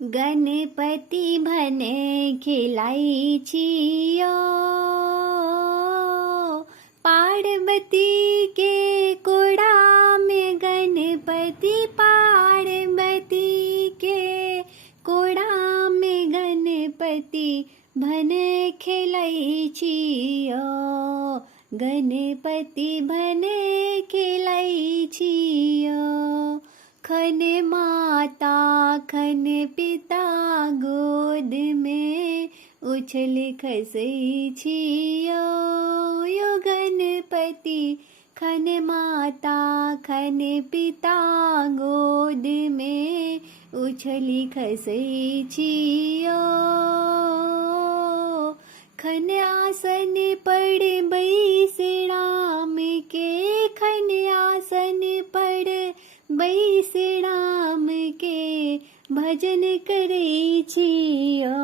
गणपति भने खिलाइछियो, पार्वती के कोड़ा में गणपति, पार्वती के कोड़ा में गणपति भने खिलाइछियो, गणपति भने खिलाइछियो। खन माता खन पिता गोद में उछल खसैछियो, यो गणपति खन माता खन पिता गोद में उछली खसैछियो। खन आसन पड़ बैसणाम के, खन आसन पड़ बैसणाम के भजन करैछियो,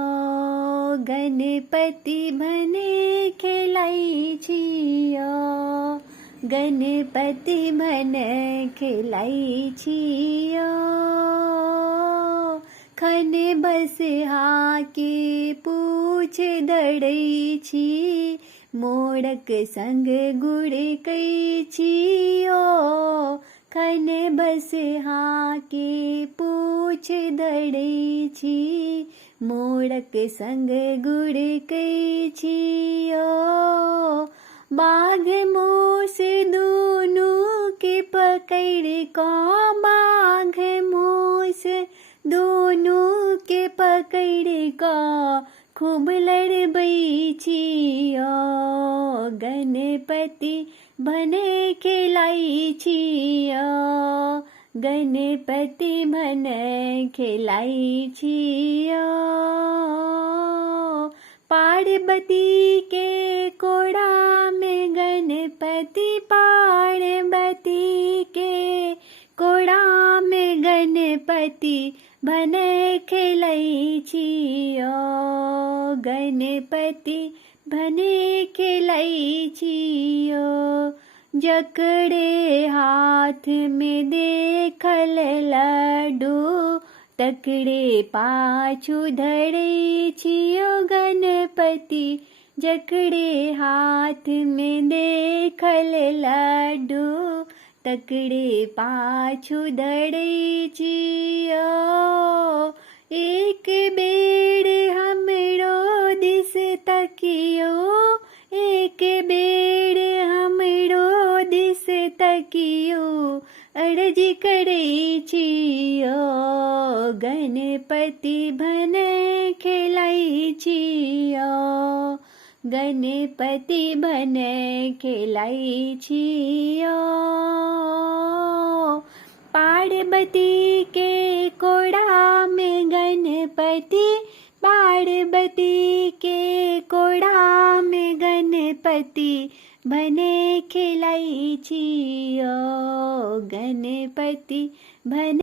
गणपति भने खिलाइछियो, गणपति भने खिलाइछियो। खन बसहा के पूछ दड़ैछि, मोड़क संग गुड़कैछियो, खन बसहा के पूछ दड़ैछि, मोड़क संग गुड़कैछियो। बाघ मूस दुनू के पकड़ को, बाघ मूस दुनू के पकड़ को खूब लड़बैछियो, गणपति भने खिलाइछियो, गणपति भने खिलाइछियो। पार्वती के कोड़ा में गणपति, पार्वती के कोड़ा में गणपति भने खिलाइछियो, गणपति भने खिलाइछियो। जकड़े हाथ में देखल लड्डू, तकड़े पाछू धरैछियो, गणपति जकड़े हाथ में देखल लड्डू, तकड़े पाछू धरैछियो। एक बेर हमरो दिस तकियो, एक बेर हमरो दिस तकियो, अर्ज करैछियो, गणपति भने खिलाइछियो, गणपति भने खिलाइछियो। पार्वती के कोड़ा में गणपति, पार्वती के कोड़ा में गणपति भने खिलाइछियो, गणपति भने